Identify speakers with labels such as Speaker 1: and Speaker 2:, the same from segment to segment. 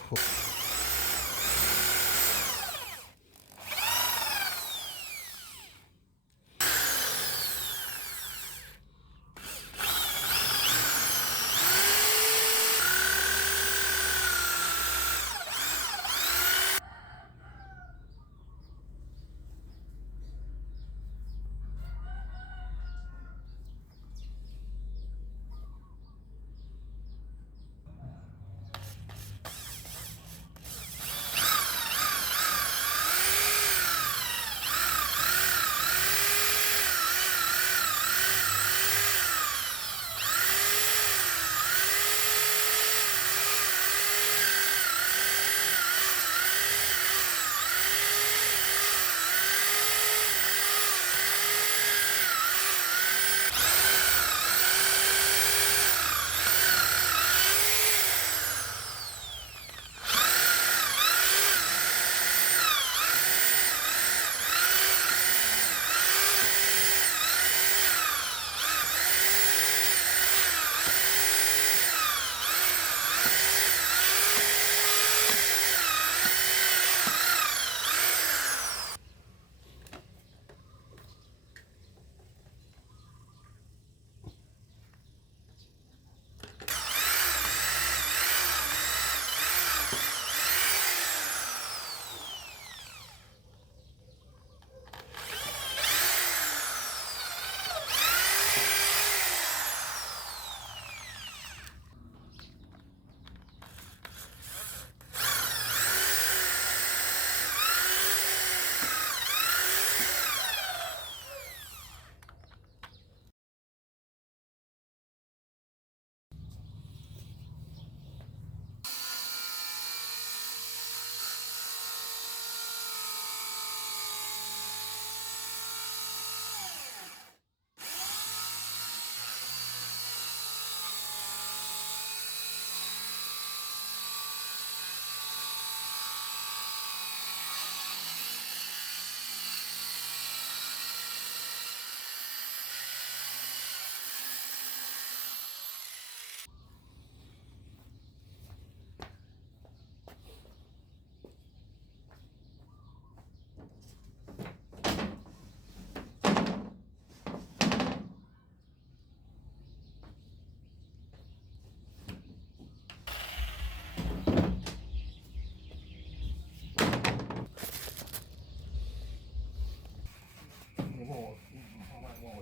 Speaker 1: โห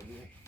Speaker 2: Lord.